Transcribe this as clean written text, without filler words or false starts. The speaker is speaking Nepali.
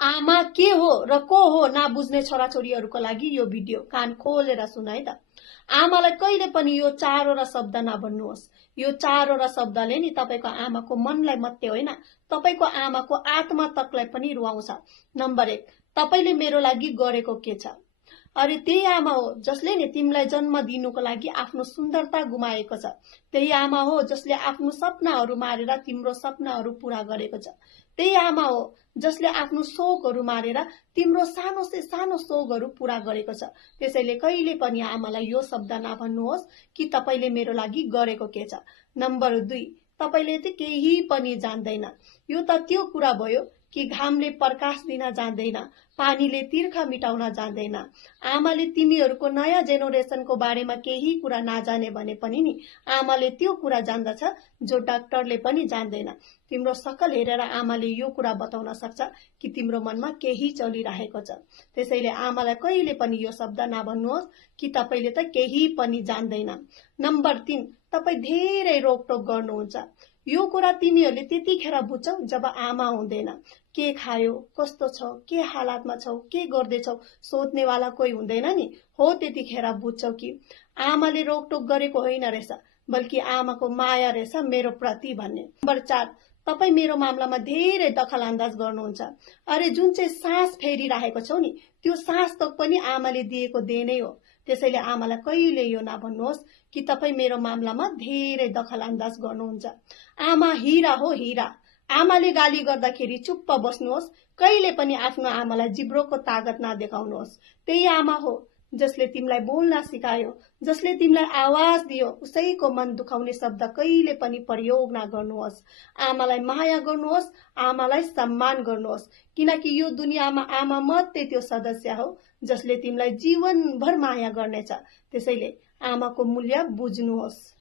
आमा के हो र को हो नबुझ्ने छोराछोरीहरूको लागि यो भिडियो कान खोलेर सुन है त। आमालाई कहिले पनि यो चारवटा शब्द नभन्नुहोस्। यो चारवटा शब्दले नि तपाईको आमाको मनलाई मात्रै होइन, तपाईको आमाको आत्मा तकलाई पनि रुवाउँछ। नम्बर 1, तपाईले मेरो लागि गरेको के छ? अरे त्यही आमा हो जसले नि तिमीलाई जन्म दिनुको लागि आफ्नो सुन्दरता गुमाएको छ। त्यही आमा हो जसले आफ्नो सपनाहरू मारेर तिम्रो सपनाहरू पूरा गरेको छ। त्यही आमा हो जसले आफ्नो शोकहरू मारेर तिम्रो सानो से सानो शोकहरू पूरा गरेको छ। त्यसैले कहिले पनि आमालाई यो शब्द नभन्नुहोस् कि तपाईले मेरो लागि गरेको के छ। नम्बर 2, तपाईले त केही पनि जान्दैन। यो त त्यो कुरा भयो कि घामले प्रकाश दिन जान्दैन, पानीले तिर्खा मिटाउन जान्दैन। आमाले तिमीहरूको नयाँ जेनेरेसनको बारेमा केही कुरा नजाने भने पनि नि आमाले त्यो कुरा जान्दछ जो डाक्टरले पनि जान्दैन। तिम्रो शकल हेरेर आमाले यो कुरा बताउन सक्छ कि तिम्रो मनमा केही चलिरहेको छ। त्यसैले आमालाई कहिले पनि यो शब्द नभन्नुहोस् कि तपाईले त केही पनि जान्दैन। नम्बर 3, तपाई धेरै रोकटोक गर्नुहुन्छ। यो कुरा तिमीहरूले त्यतिखेर बुझ्छौ जब आमा हुँदैन। के खायो, कस्तो छौ, के हालतमा छौ, के गर्दैछौ सोध्नेवाला कोही हुँदैन नि, हो त्यतिखेर बुझ्छौ कि आमाले रोकटोक गरेको होइन रहेछ, बल्कि आमाको माया रहेछ मेरो प्रति भन्ने। नम्बर 4, तपाई मेरो मामलामा धेरै दखलअन्दाज गर्नुहुन्छ। अरे जुन चाहिँ सास फेरिरहेको छौ नि त्यो सास तक पनि आमाले दिएको देनै हो। त्यसैले आमालाई कहिले यो नभन्नुहोस् कि तपाई मेरो मामलामा धेरै दखलअन्दाज गर्नुहुन्छ। आमा हिरा हो, हिरा। आमाले गाली गर्दाखेरि चुप्प बस्नुहोस्। कहिले पनि आफ्नो आमालाई जिब्रोको तागत नदेखाउनुहोस्। त्यही आमा हो जसले तिमीलाई बोल्न सिकायो, जसले तिमीलाई आवाज दियो, उसैको मन दुखाउने शब्द कहिले पनि प्रयोग नगर्नुहोस्। आमालाई माया गर्नुहोस्, आमालाई सम्मान गर्नुहोस्, किनकि यो दुनियाँमा आमा मात्रै त्यो सदस्य हो जसले तिमीलाई जीवनभर माया गर्नेछ। त्यसैले आमाको मूल्य बुझ्नुहोस्।